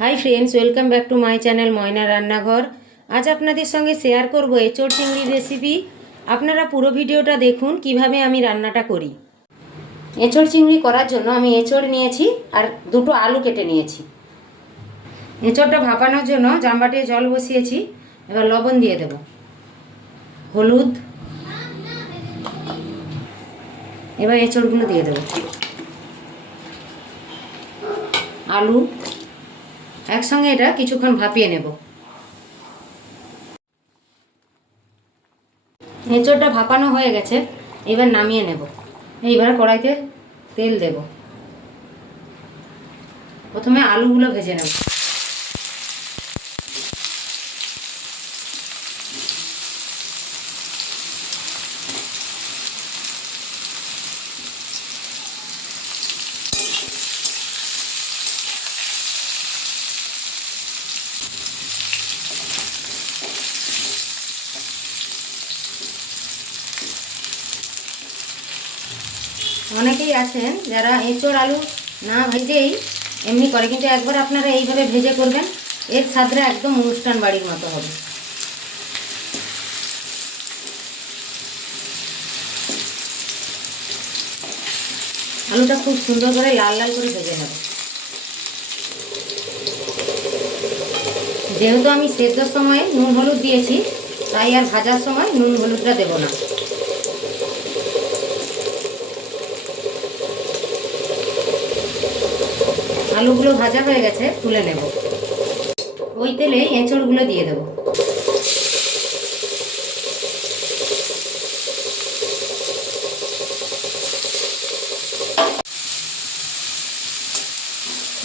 High friends, welcome back to my channel Moyna Rannaghar. আজ আপনাদের সঙ্গে শেয়ার করব এঁচোড় চিংড়ির রেসিপি। আপনারা পুরো ভিডিওটা দেখুন কিভাবে আমি রান্নাটা করি। এঁচোড় চিংড়ি করার জন্য আমি এঁচোড় নিয়েছি আর দুটো আলু কেটে নিয়েছি। এঁচোড়টা ভাপানোর জন্য জামবাটিতে জল বসিয়েছি। এবার লবণ দিয়ে দেব, হলুদ, এবার এঁচোড়গুলো দিয়ে দেব, আলু একসঙ্গে এটা কিছুক্ষণ ভাপিয়ে নেব। এঁচোড়টা ভাপানো হয়ে গেছে, এবার নামিয়ে নেব। এইবার কড়াইতে তেল দেব। প্রথমে আলুগুলো ভেজে নেব। অনেকেই আছেন যারা এঁচোড় আলু না ভেজেই এমনি করে, কিন্তু একবার আপনারা এইভাবে ভেজে করবেন, এর স্বাদটা একদম অনুষ্ঠান বাড়ির মতো হবে। আলুটা খুব সুন্দর করে লাল লাল করে ভেজে নেব। যেহেতু আমি সেদ্ধর সময় নুন হলুদ দিয়েছি, তাই আর ভাজার সময় নুন হলুদটা দেব না। আলুগুলো ভাজা হয়ে গেছে, তুলে নেব। ওই তেলে এঁচোড়গুলো দিয়ে দেব।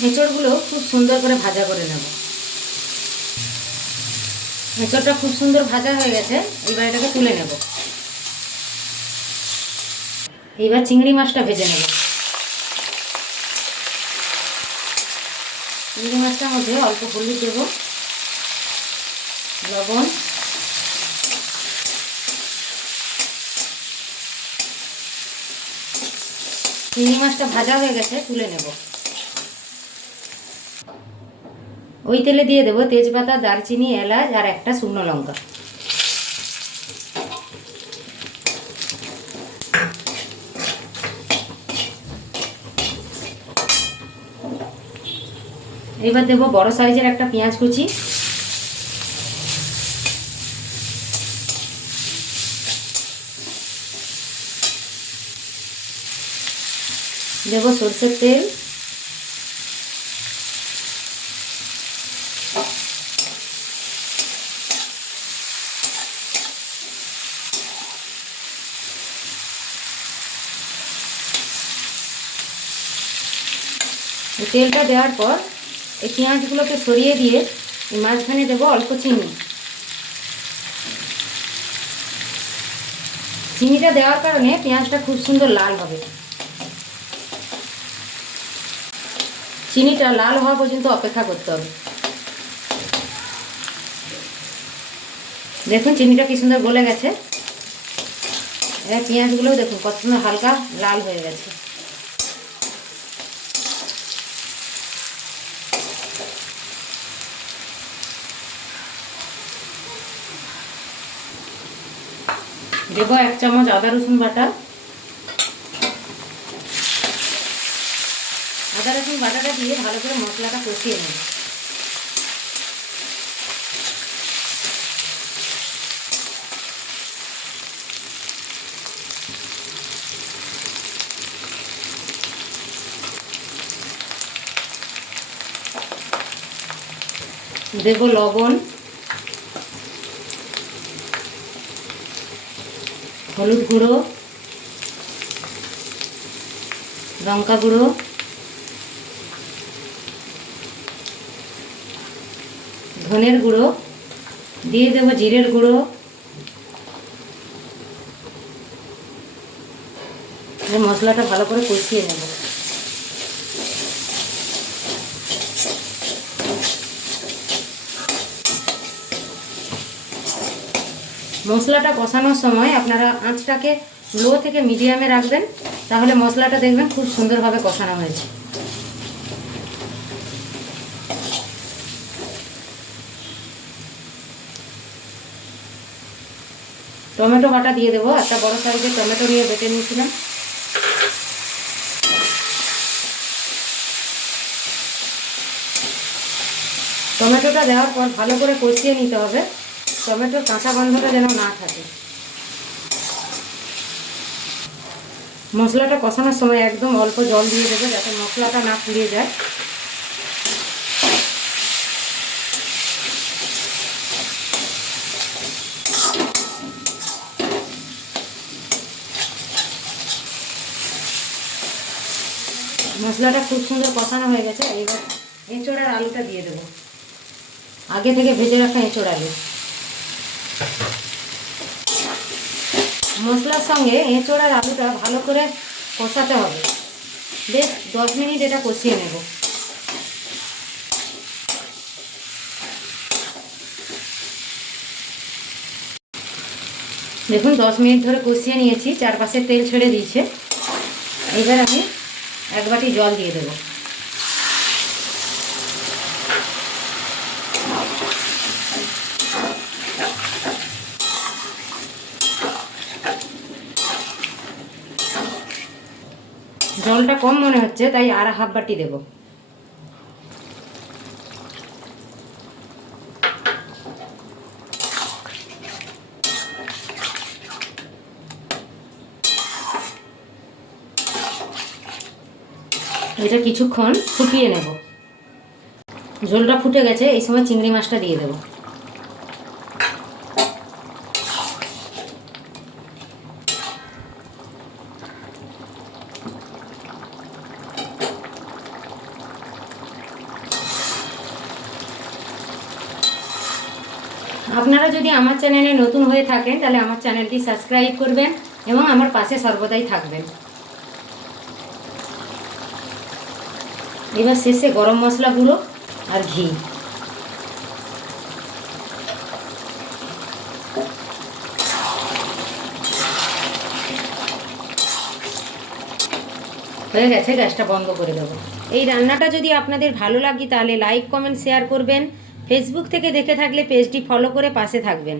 এঁচোড়গুলো খুব সুন্দর করে ভাজা করে নেব। এঁচোড়টা খুব সুন্দর ভাজা হয়ে গেছে, এইবার এটাকে তুলে নেব। এইবার চিংড়ি মাছটা ভেজে নেব। চিংড়ি মাছটার মধ্যে অল্প হলুদ দেব, লবণ, চিংড়ি মাছটা ভাজা হয়ে গেছে, তুলে নেব। ওই তেলে দিয়ে দেবো তেজপাতা, দারচিনি, এলাচ আর একটা শুকনো লঙ্কা। এবার দেবো বড় সাইজের একটা পেঁয়াজ কুচি, দেবো সরষের তেল, তেলটা দেওয়ার পর এই পেঁয়াজগুলোকে সরিয়ে দিয়ে মাঝখানে দেবো অল্প চিনি। চিনিটা দেওয়ার কারণে পেঁয়াজটা খুব সুন্দর লাল হবে। চিনিটা লাল হওয়া পর্যন্ত অপেক্ষা করতে হবে। দেখুন চিনিটা কি সুন্দর গলে গেছে। এবার পেঁয়াজগুলোও দেখুন কত সুন্দর হালকা লাল হয়ে গেছে। দেবো 1 চামচ আদা রসুন বাটা। আদা রসুন বাটাটা দিয়ে ভালো করে মশলাটা কষিয়ে নেব। দেবো লবণ, হলুদ গুঁড়ো, লঙ্কা গুঁড়ো, ধনের গুঁড়ো, দিয়ে দেবো জিরের গুঁড়ো। মশলাটা ভালো করে কষিয়ে নেব। মশলাটা কষানোর সময় আপনারা আঁচটাকে লো থেকে মিডিয়ামে রাখবেন, তাহলে মশলাটা দেখবেন খুব সুন্দরভাবে কষানো হয়েছে। টমেটো বাটা দিয়ে দেবো। একটা বড় সাইজের টমেটো নিয়ে বেটে নিয়েছিলাম। টমেটোটা দেওয়ার পর ভালো করে কষিয়ে নিতে হবে, টমেটোর কাঁচা গন্ধটা যেন না থাকে। মশলাটা কষানোর সময় একদম অল্প জল দিয়ে দেবে যাতে মশলাটা না পুড়িয়ে যায়। মশলাটা খুব সুন্দর কষানো হয়ে গেছে। এবার এঁচোড় আর আলুটা দিয়ে দেবো, আগে থেকে ভেজে রাখা এঁচোড় আলু। মশলার সঙ্গে এঁচোড় আর আলুটা ভালো করে কষাতে হবে, বেশ 10 মিনিট এটা কষিয়ে নেব। দেখুন 10 মিনিট ধরে কষিয়ে নিয়েছি, চারপাশে তেল ছেড়ে দিয়েছে। এবার আমি 1 বাটি জল দিয়ে দেবো। জলটা কম মনে হচ্ছে, তাই আর 1/2 বাটি দেব। এটা কিছুক্ষণ ফুটিয়ে নেব। ঝোলটা ফুটে গেছে, এই সময় চিংড়ি মাছটা দিয়ে দেব। আপনারা যদি আমার চ্যানেলে নতুন হয়ে থাকেন তাহলে আমার চ্যানেলটি সাবস্ক্রাইব করবেন এবং আমার পাশে সর্বদাই থাকবেন। এবার শেষে গরম মশলা গুঁড়ো আর ঘি। হয়ে গেছে, গ্যাসটা বন্ধ করে দেবো। এই রান্নাটা যদি আপনাদের ভালো লাগে তাহলে লাইক, কমেন্ট, শেয়ার করবেন। ফেসবুক থেকে দেখে থাকলে পেজটি ফলো করে পাশে থাকবেন।